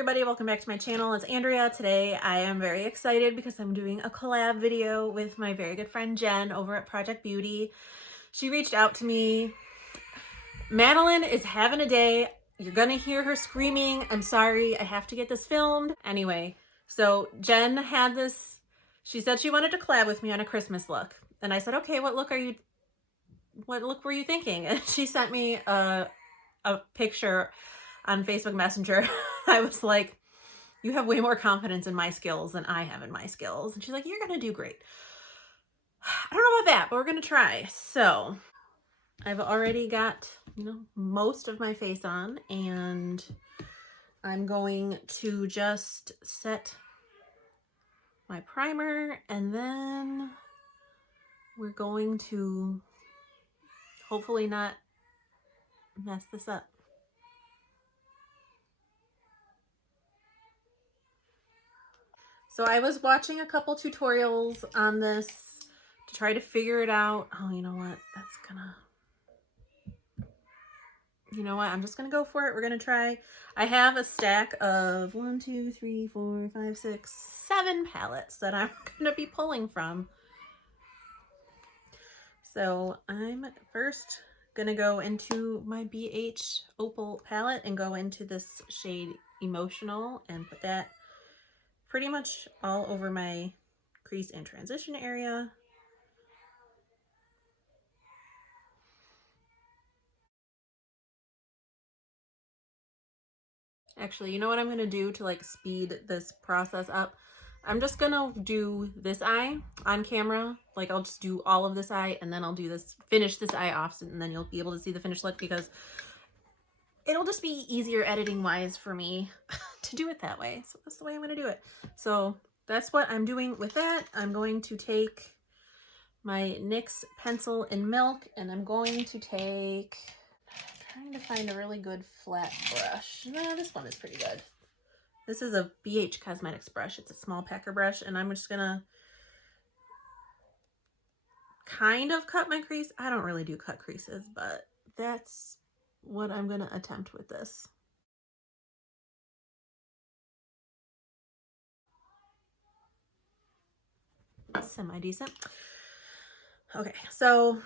everybody, welcome back to my channel. It's Andrea. Today I am very excited because I'm doing a collab video with my very good friend Jen over at Project Beauty. She reached out to me. Madeline is having a day. You're gonna hear her screaming. I'm sorry, I have to get this filmed. Anyway, so Jen had this, she said she wanted to collab with me on a Christmas look. And I said, okay, what look were you thinking? And she sent me a picture on Facebook Messenger. I was like, you have way more confidence in my skills than I have in my skills. And she's like, you're gonna do great. I don't know about that, but we're gonna try. So I've already got, most of my face on, and I'm going to just set my primer, and then we're going to hopefully not mess this up. So I was watching a couple tutorials on this to try to figure it out. Oh, you know what? I'm just gonna go for it. We're gonna try. I have a stack of 1, 2, 3, 4, 5, 6, 7 palettes that I'm gonna be pulling from. So I'm first gonna go into my BH Opal palette and go into this shade Emotional and put that pretty much all over my crease and transition area. Actually, you know what I'm gonna do to like speed this process up? I'm just gonna do this eye on camera. Like I'll just do all of this eye and then I'll do this, finish this eye off, and then you'll be able to see the finished look because it'll just be easier editing wise for me to do it that way. So that's the way I'm gonna do it. So that's what I'm doing with that. I'm going to take my NYX pencil in Milk, and I'm going to take, I'm trying to find a really good flat brush. No, this one is pretty good. This is a BH Cosmetics brush. It's a small packer brush, and I'm just gonna kind of cut my crease. I don't really do cut creases, but that's what I'm gonna attempt with this. Semi-decent. Okay, so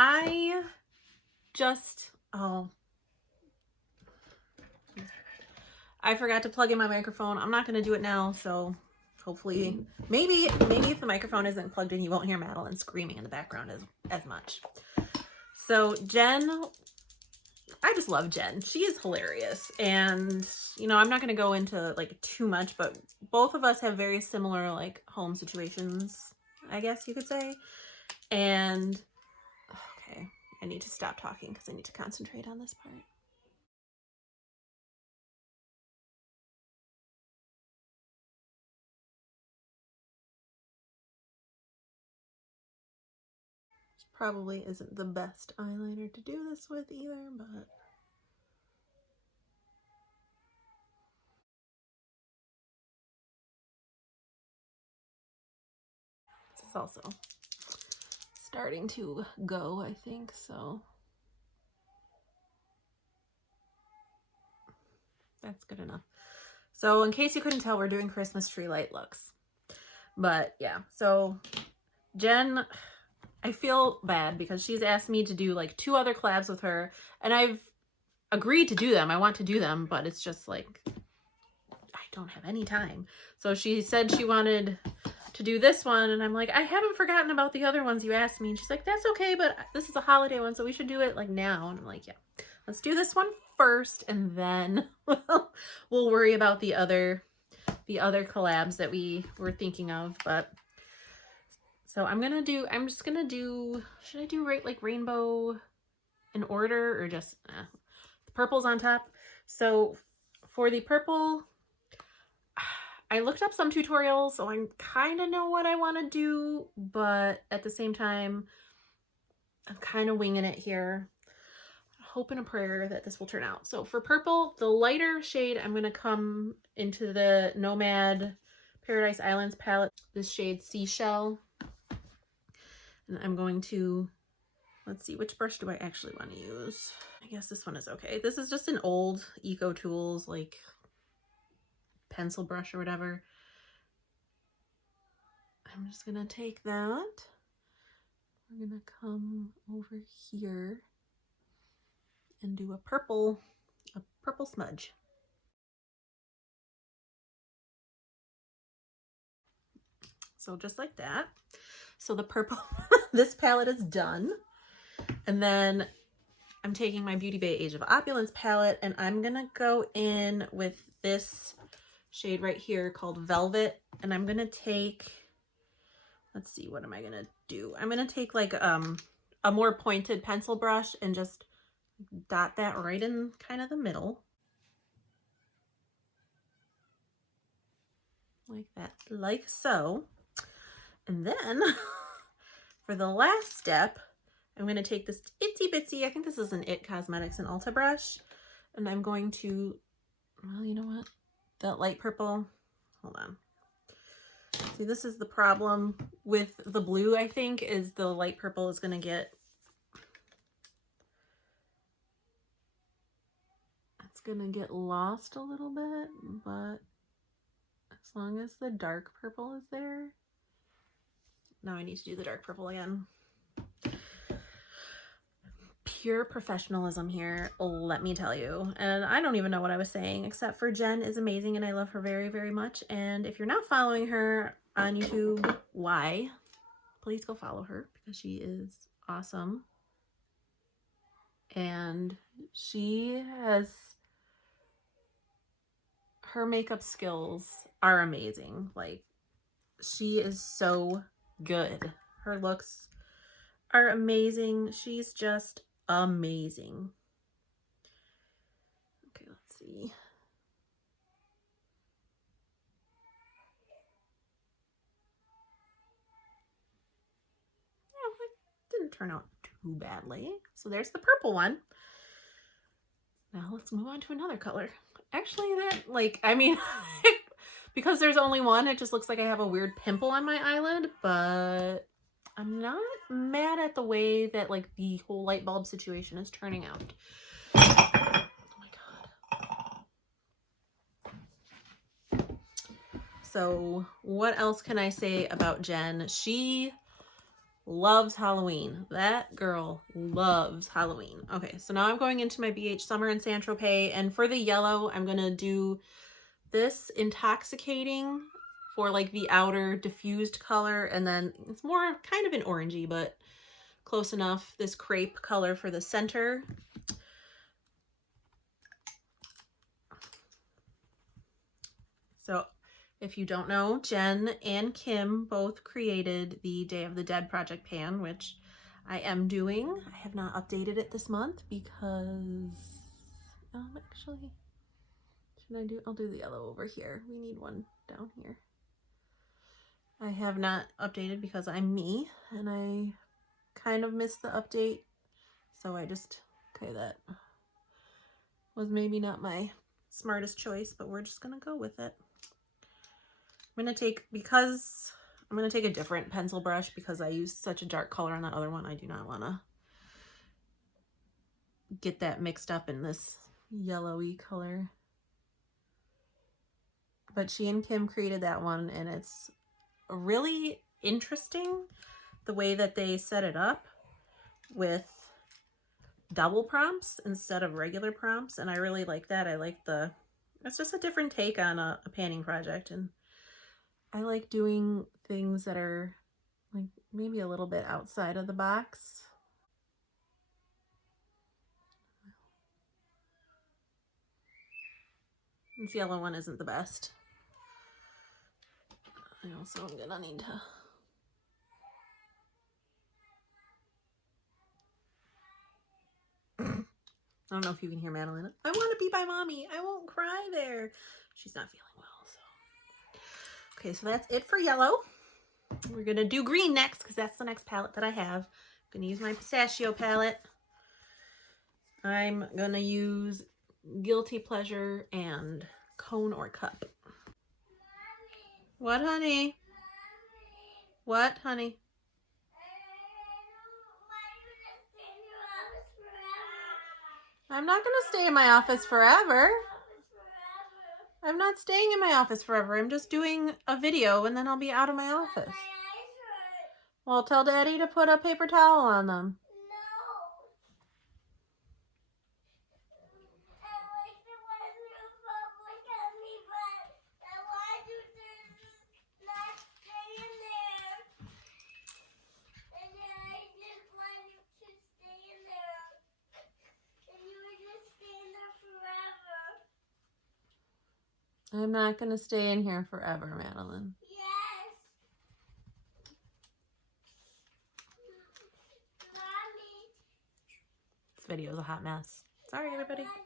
I forgot to plug in my microphone. I'm not gonna do it now, so hopefully, maybe if the microphone isn't plugged in, you won't hear Madeline screaming in the background as much. So Jen, I just love Jen. She is hilarious. And, I'm not going to go into like too much, but both of us have very similar like home situations, I guess you could say. And, okay, I need to stop talking because I need to concentrate on this part. This probably isn't the best eyeliner to do this with either, but this is also starting to go, I think, so that's good enough. So in case you couldn't tell, we're doing Christmas tree light looks. But yeah, so Jen, I feel bad because she's asked me to do like 2 other collabs with her, and I've agreed to do them. I want to do them, but it's just like I don't have any time. So she said she wanted to do this one, and I'm like, I haven't forgotten about the other ones you asked me. And she's like, that's okay, but this is a holiday one, so we should do it like now. And I'm like, yeah, let's do this one first, and then we'll worry about the other collabs that we were thinking of. But so I'm just gonna do, should I do like rainbow in order, or just the purple's on top? So for the purple, I looked up some tutorials, so I kind of know what I want to do, but at the same time, I'm kind of winging it here. Hope and a prayer that this will turn out. So for purple, the lighter shade, I'm going to come into the Nomad Paradise Islands palette, this shade Seashell. And I'm going to let's see, which brush do I actually want to use? I guess this one is okay. This is just an old Eco Tools like pencil brush or whatever. I'm just gonna take that. We're gonna come over here and do a purple smudge. So just like that. So the purple, this palette is done. And then I'm taking my Beauty Bay Age of Opulence palette and I'm gonna go in with this shade right here called Velvet. And I'm gonna take, let's see, what am I gonna do? I'm gonna take like a more pointed pencil brush and just dot that right in kind of the middle. Like that, like so. And then for the last step, I'm going to take this itsy bitsy, I think this is an It Cosmetics and Ulta brush, and I'm going to, well, you know what? That light purple, hold on. See, this is the problem with the blue, I think, is the light purple is going to get, it's going to get lost a little bit, but as long as the dark purple is there. Now I need to do the dark purple again. Pure professionalism here, let me tell you. And I don't even know what I was saying, except for Jen is amazing and I love her very, very much. And if you're not following her on YouTube, why? Please go follow her because she is awesome. And she has, her makeup skills are amazing. Like, she is so good. Her looks are amazing. She's just amazing. Okay, let's see. Yeah, it didn't turn out too badly. So there's the purple one. Now let's move on to another color. Actually, that, like, I mean, because there's only one, it just looks like I have a weird pimple on my eyelid, but I'm not mad at the way that, like, the whole light bulb situation is turning out. Oh my God. So what else can I say about Jen? She loves Halloween. That girl loves Halloween. Okay, so now I'm going into my BH Summer in Saint Tropez, and for the yellow, I'm gonna do this Intoxicating for like the outer diffused color, and then it's more kind of an orangey, but close enough. This Crepe color for the center. So if you don't know, Jen and Kim both created the Day of the Dead project pan, which I am doing. I have not updated it this month because, actually, should I do, I'll do the yellow over here. We need one down here. I have not updated because I'm me and I kind of missed the update. So I just, okay, that was maybe not my smartest choice, but we're just gonna go with it. I'm gonna take, because I'm gonna take a different pencil brush because I used such a dark color on that other one. I do not wanna get that mixed up in this yellowy color. But she and Kim created that one, and it's really interesting the way that they set it up with double prompts instead of regular prompts, and I really like that. I like it's just a different take on a panning project, and I like doing things that are like maybe a little bit outside of the box. This yellow one isn't the best. I also am gonna need to I don't know if you can hear Madeline. I want to be by mommy. I won't cry there. She's not feeling well, so. Okay, so that's it for yellow. We're going to do green next because that's the next palette that I have. I'm going to use my pistachio palette. I'm going to use Guilty Pleasure and Cone or Cup. What, honey? What, honey? I'm not gonna stay in my office forever. I'm not staying in my office forever. I'm just doing a video and then I'll be out of my office. Well, tell Daddy to put a paper towel on them. I'm not going to stay in here forever, Madeline. Yes. Mommy. This video is a hot mess. Sorry, everybody. I don't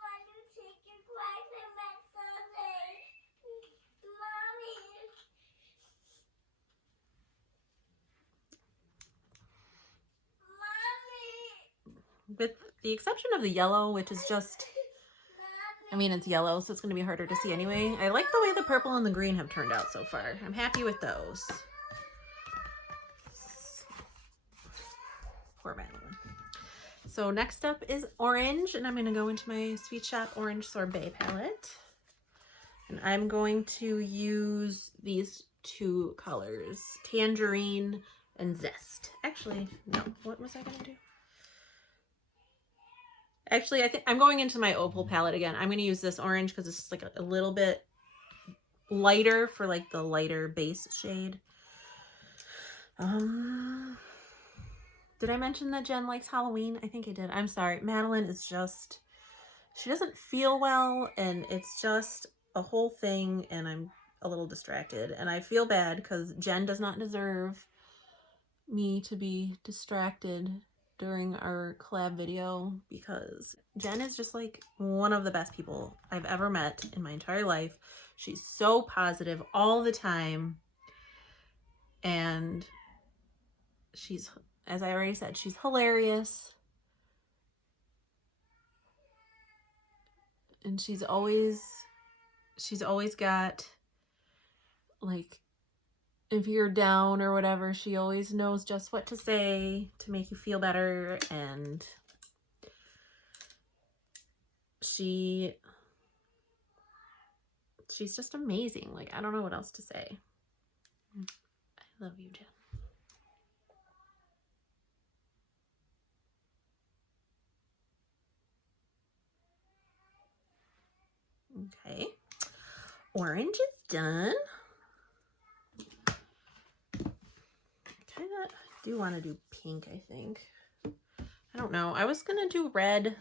want to take your clothes and make Sunday. Mommy. With the exception of the yellow, which is just... I mean, it's yellow, so it's going to be harder to see anyway. I like the way the purple and the green have turned out so far. I'm happy with those. Poor Madeline. So next up is orange, and I'm going to go into my Sweet Shop Orange Sorbet palette. And I'm going to use these two colors, Tangerine and Zest. Actually, no. What was I going to do? Actually, I think I'm going into my opal palette again. I'm going to use this orange because it's just like a little bit lighter for like the lighter base shade. Did I mention that Jen likes Halloween? I think I did. I'm sorry. Madeline is just, she doesn't feel well and it's just a whole thing and I'm a little distracted. And I feel bad because Jen does not deserve me to be distracted during our collab video because Jen is just like one of the best people I've ever met in my entire life. She's so positive all the time. And she's, as I already said, she's hilarious. And she's always got, like, if you're down or whatever, she always knows just what to say to make you feel better. And she's just amazing. Like, I don't know what else to say. I love you, Jen. Okay, orange is done. Kind of do want to do pink, I think. I don't know. I was going to do red.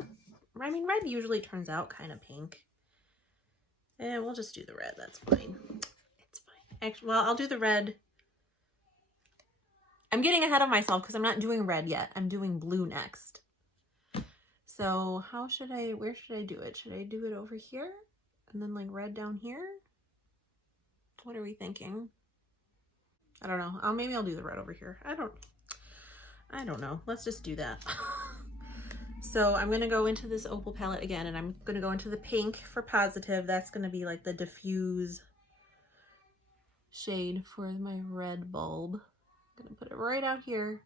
I mean, red usually turns out kind of pink. And we'll just do the red. That's fine. It's fine. Actually, well, I'll do the red. I'm getting ahead of myself because I'm not doing red yet. I'm doing blue next. So how should I, where should I do it? Should I do it over here? And then like red down here? What are we thinking? I don't know. Maybe I'll do the red over here. I don't know. Let's just do that. So I'm going to go into this opal palette again, and I'm going to go into the pink for positive. That's going to be like the diffuse shade for my red bulb. I'm going to put it right out here.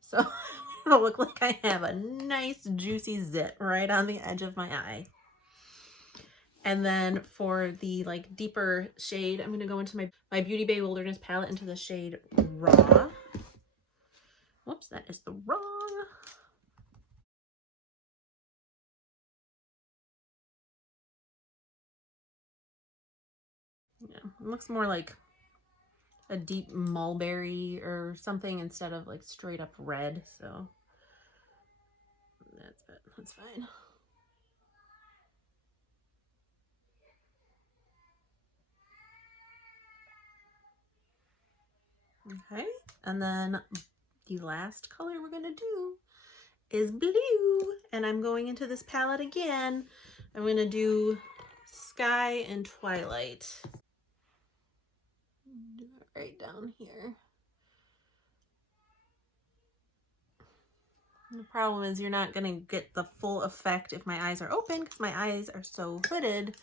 So it'll look like I have a nice juicy zit right on the edge of my eye. And then for the like deeper shade, I'm going to go into my Beauty Bay Wilderness palette into the shade Raw. Whoops, that is the wrong. Yeah, it looks more like a deep mulberry or something instead of like straight up red. So that's fine. Okay, and then the last color we're gonna do is blue, and I'm going into this palette again. I'm gonna do Sky and Twilight. Do it right down here. And the problem is you're not gonna get the full effect if my eyes are open because my eyes are so hooded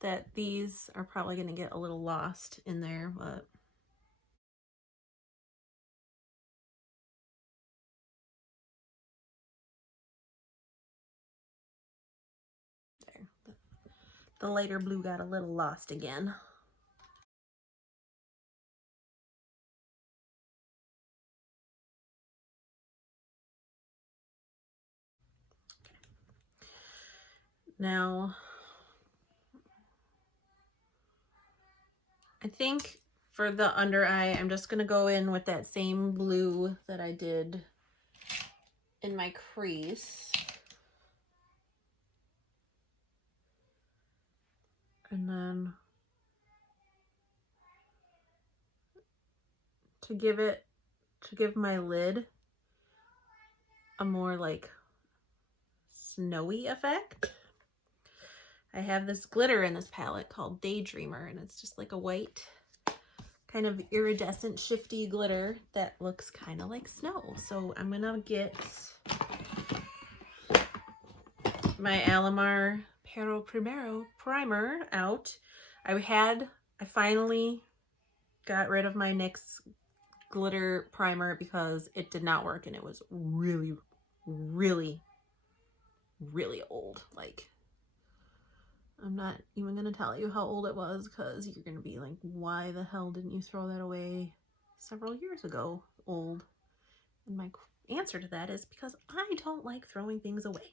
that these are probably gonna get a little lost in there, but the lighter blue got a little lost again. Now, I think for the under eye, I'm just going to go in with that same blue that I did in my crease. And then to give my lid a more like snowy effect, I have this glitter in this palette called Daydreamer, and it's just like a white kind of iridescent shifty glitter that looks kind of like snow. So I'm gonna get my Alamar Pero Primero primer out. I finally got rid of my NYX glitter primer because it did not work, and it was really, really, really old. Like, I'm not even going to tell you how old it was, because you're going to be like, why the hell didn't you throw that away several years ago, old? And my answer to that is because I don't like throwing things away.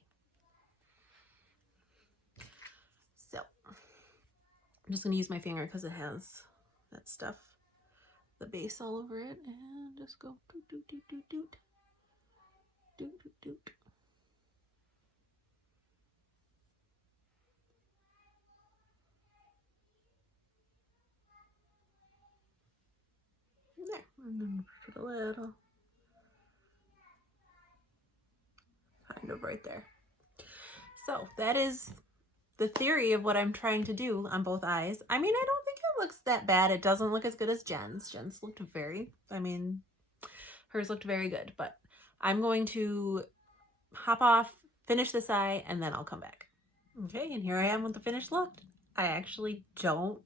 So I'm just going to use my finger because it has that stuff, the base all over it, and just go doot, doot, doot, doot, doot, doot, doot, doot. There, and then put a little kind of right there. So that is the theory of what I'm trying to do on both eyes. I mean, I don't think it looks that bad. It doesn't look as good as Jenn's. Jenn's looked hers looked very good, but I'm going to hop off, finish this eye, and then I'll come back. Okay, and here I am with the finished look. I actually don't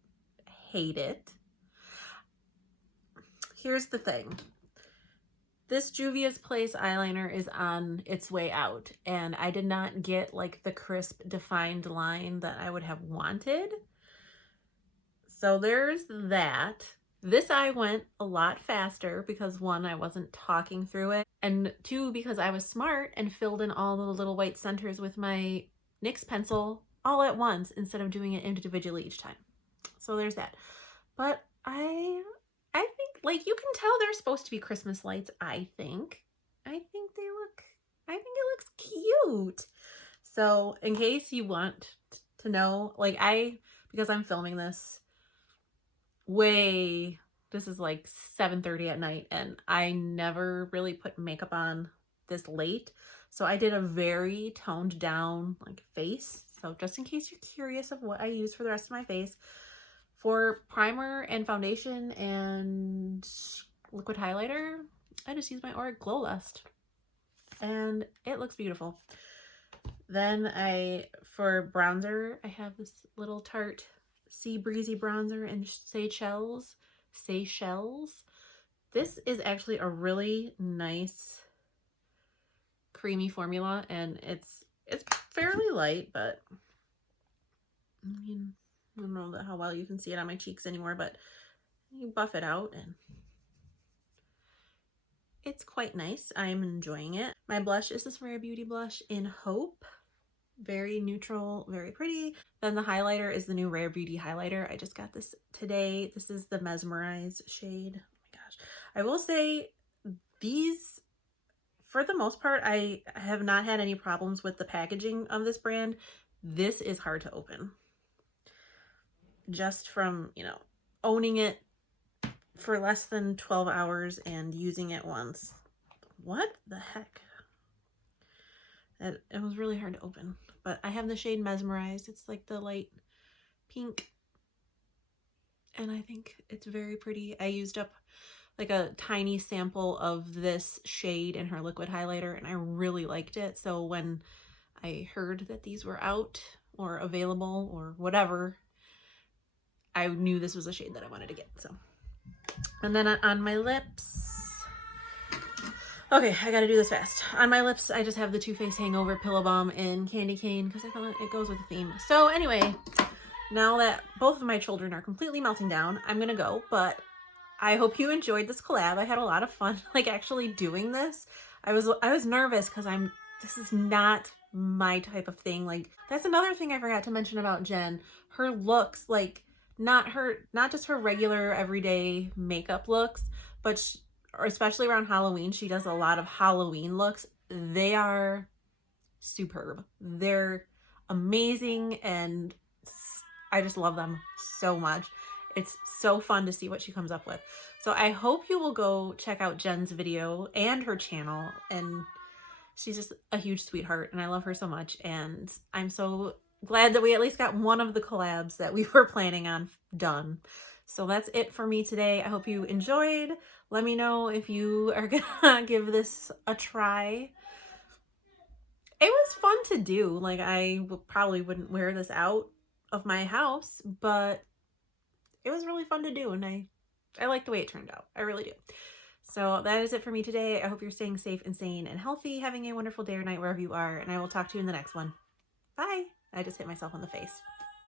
hate it. Here's the thing. This Juvia's Place eyeliner is on its way out, and I did not get like the crisp defined line that I would have wanted. So there's that. This eye went a lot faster because, one, I wasn't talking through it, and two, because I was smart and filled in all the little white centers with my NYX pencil all at once instead of doing it individually each time. So there's that. But I think, like, you can tell they're supposed to be Christmas lights, I think it looks cute. So in case you want to know, like, because I'm filming this this is like 7:30 at night, and I never really put makeup on this late. So I did a very toned down like face. So just in case you're curious of what I use for the rest of my face, for primer and foundation and liquid highlighter, I just use my Auric Glow Lust, and it looks beautiful. Then for bronzer, I have this little Tarte Sea Breezy bronzer in Seychelles. This is actually a really nice creamy formula, and it's fairly light, but I mean, I don't know how well you can see it on my cheeks anymore, but you buff it out and it's quite nice. I'm enjoying it. My blush is this Rare Beauty blush in Hope. Very neutral, very pretty. Then the highlighter is the new Rare Beauty highlighter. I just got this today. This is the Mesmerize shade. Oh my gosh. I will say these, for the most part, I have not had any problems with the packaging of this brand. This is hard to open. Just from, owning it for less than 12 hours and using it once. What the heck? It was really hard to open. But I have the shade Mesmerized. It's like the light pink, and I think it's very pretty. I used up like a tiny sample of this shade in her liquid highlighter, and I really liked it. So when I heard that these were out or available or whatever, I knew this was a shade that I wanted to get. So, and then on my lips, okay, I gotta do this fast. On my lips, I just have the Too Faced Hangover Pillow Balm in Candy Cane because I thought it goes with the theme. So anyway, now that both of my children are completely melting down, I'm gonna go, but I hope you enjoyed this collab. I had a lot of fun, like, actually doing this. I was nervous because this is not my type of thing. Like, that's another thing I forgot to mention about Jenn. Her looks, like, not just her regular everyday makeup looks, but or especially around Halloween, she does a lot of Halloween looks. They are superb. They're amazing, and I just love them so much. It's so fun to see what she comes up with. So I hope you will go check out Jenn's video and her channel. And she's just a huge sweetheart, and I love her so much. And I'm so glad that we at least got one of the collabs that we were planning on done. So that's it for me today. I hope you enjoyed. Let me know if you are gonna give this a try. It was fun to do. Like, I probably wouldn't wear this out of my house, but it was really fun to do, and I like the way it turned out. I really do. So that is it for me today. I hope you're staying safe and sane and healthy, having a wonderful day or night wherever you are, and I will talk to you in the next one. Bye. I just hit myself on the face.